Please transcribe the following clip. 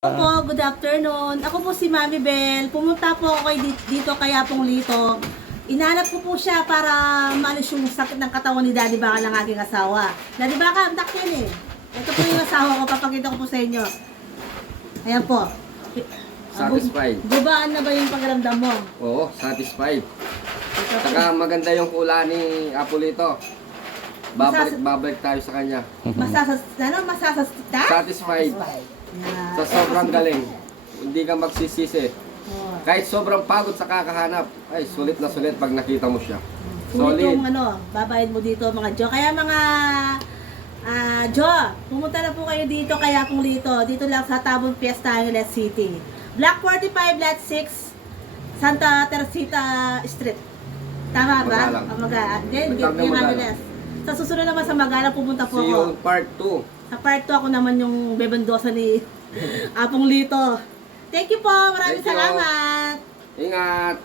Po, good afternoon. Ako po si Mami Bell. Pumunta po ako dito kay Apong Lito. Inanap ko po siya para maalis yung sakit ng katawan ni Daddy Baka ng aking asawa. Daddy Baka, andak yan eh. Ito po yung asawa ko, papakita ko po sa inyo. Ayan po. Satisfied. Gubaan na ba yung pagramdam mo? Oo, satisfied. Ito po. Saka maganda yung kula ni Apolito. Babalik tayo sa kanya. Masasasta? Satisfied. Yeah. Sa sobrang galing. Hindi ka magsisisi. Oh. Kahit sobrang pagod sa kakahanap, ay sulit na sulit pag nakita mo siya. Sulit Solid. yung babayad mo dito mga Jo. Kaya mga Jo, pumunta na po kayo dito kaya Apong Lito. Dito lang sa Tabon Fiesta, Angeles City. Block 45, Lot 6, Santa Teresita Street. Tama ba? Magalang. Magalang. Then, Magkano yung Magalang? Angeles. Sa susunod naman sa Magalang, pumunta po See ako. you part 2. Sa part 2 ako naman yung bebendosa ni Apong Lito. Thank you po. Maraming Thank you. salamat. Ingat!